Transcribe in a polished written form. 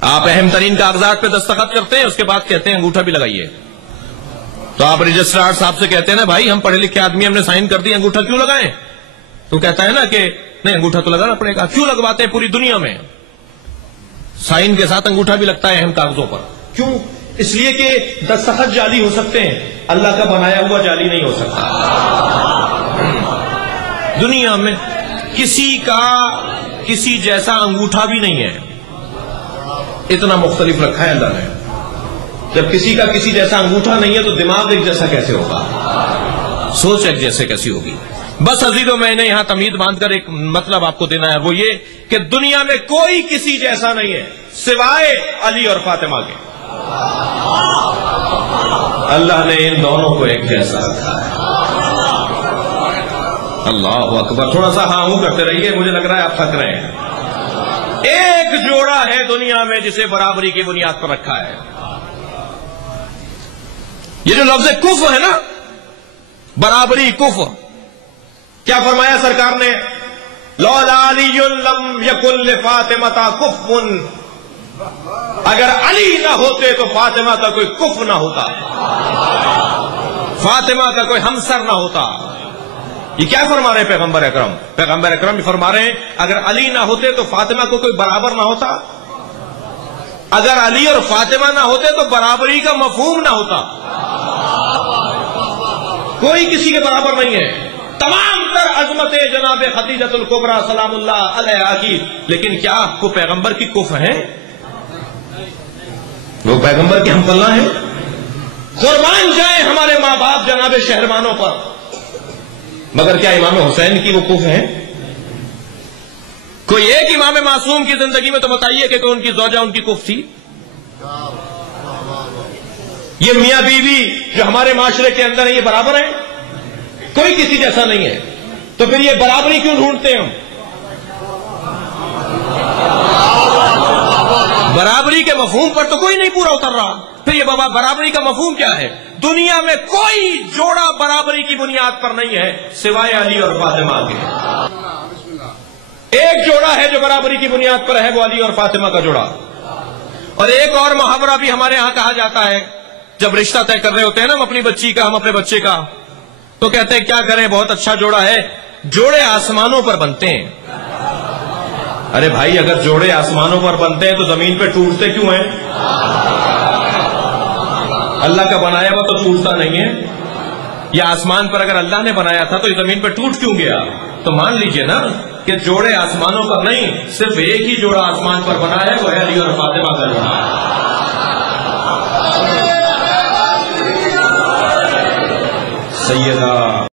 آپ اہم ترین کاغذات پہ دستخط کرتے ہیں، اس کے بعد کہتے ہیں انگوٹھا بھی لگائیے. تو آپ رجسٹرار صاحب سے کہتے ہیں نا بھائی ہم پڑھے لکھے آدمی ہم نے سائن کر دی، انگوٹھا کیوں لگائیں؟ تو کہتا ہے نا کہ نہیں انگوٹھا تو لگانا پڑے گا. کیوں لگواتے ہیں؟ پوری دنیا میں سائن کے ساتھ انگوٹھا بھی لگتا ہے اہم کاغذوں پر. کیوں؟ اس لیے کہ دستخط جعلی ہو سکتے ہیں، اللہ کا بنایا ہوا جعلی نہیں ہو سکتا. دنیا میں کسی کا کسی جیسا انگوٹھا بھی نہیں ہے، اتنا مختلف رکھا ہے اللہ نے. جب کسی کا کسی جیسا انگوٹھا نہیں ہے تو دماغ ایک جیسا کیسے ہوگا، سوچ ایک جیسے کیسی ہوگی. بس عزیزوں میں نے یہاں تمہید باندھ کر ایک مطلب آپ کو دینا ہے، وہ یہ کہ دنیا میں کوئی کسی جیسا نہیں ہے سوائے علی اور فاطمہ کے. اللہ نے ان دونوں کو ایک جیسا رکھا ہے. اللہ اکبر. تھوڑا سا ہاں ہوں کرتے رہیے، مجھے لگ رہا ہے آپ تھک رہے ہیں. ایک جوڑا ہے دنیا میں جسے برابری کی بنیاد پر رکھا ہے. یہ جو لفظ کف ہے نا، برابری کف، کیا فرمایا سرکار نے؟ لولا علی لم یکن لفاطمہ کف، اگر علی نہ ہوتے تو فاطمہ کا کوئی کف نہ ہوتا، فاطمہ کا کوئی ہمسر نہ ہوتا. یہ کیا فرما رہے ہیں پیغمبر اکرم؟ پیغمبر اکرم یہ فرما رہے ہیں اگر علی نہ ہوتے تو فاطمہ کو کوئی برابر نہ ہوتا، اگر علی اور فاطمہ نہ ہوتے تو برابری کا مفہوم نہ ہوتا. کوئی کسی کے برابر نہیں ہے. تمام تر عظمت جناب خدیجۃ الکبریٰ سلام اللہ علیہا کی، لیکن کیا وہ پیغمبر کی کف ہے؟ وہ پیغمبر کی ہم پلہ ہیں؟ قربان جائیں ہمارے ماں باپ جناب شہربانوں پر، مگر کیا امام حسین کی وہ کف ہے؟ کوئی ایک امام معصوم کی زندگی میں تو بتائیے کہ ان کی زوجہ ان کی کف تھی. یہ میاں بیوی جو ہمارے معاشرے کے اندر ہیں یہ برابر ہیں؟ کوئی کسی جیسا نہیں ہے. تو پھر یہ برابری کیوں ڈھونڈتے ہیں ہم؟ برابری کے مفہوم پر تو کوئی نہیں پورا اتر رہا. پھر یہ بابا برابری کا مفہوم کیا ہے؟ دنیا میں کوئی جوڑا برابری کی بنیاد پر نہیں ہے سوائے علی اور فاطمہ کے. ایک جوڑا ہے جو برابری کی بنیاد پر ہے، وہ علی اور فاطمہ کا جوڑا. اور ایک اور محاورہ بھی ہمارے ہاں کہا جاتا ہے، جب رشتہ طے کر رہے ہوتے ہیں نا ہم اپنی بچی کا، ہم اپنے بچے کا، تو کہتے ہیں کیا کریں بہت اچھا جوڑا ہے، جوڑے آسمانوں پر بنتے ہیں. ارے بھائی اگر جوڑے آسمانوں پر بنتے ہیں تو زمین پہ ٹوٹتے کیوں ہیں؟ اللہ کا بنایا ہوا تو ٹوٹتا نہیں ہے. یہ آسمان پر اگر اللہ نے بنایا تھا تو یہ زمین پہ ٹوٹ کیوں گیا؟ تو مان لیجئے نا کہ جوڑے آسمانوں پر نہیں، صرف ایک ہی جوڑا آسمان پر بنا ہے، وہ ہے علی اور فاطمہ کا جوڑا. سیدہ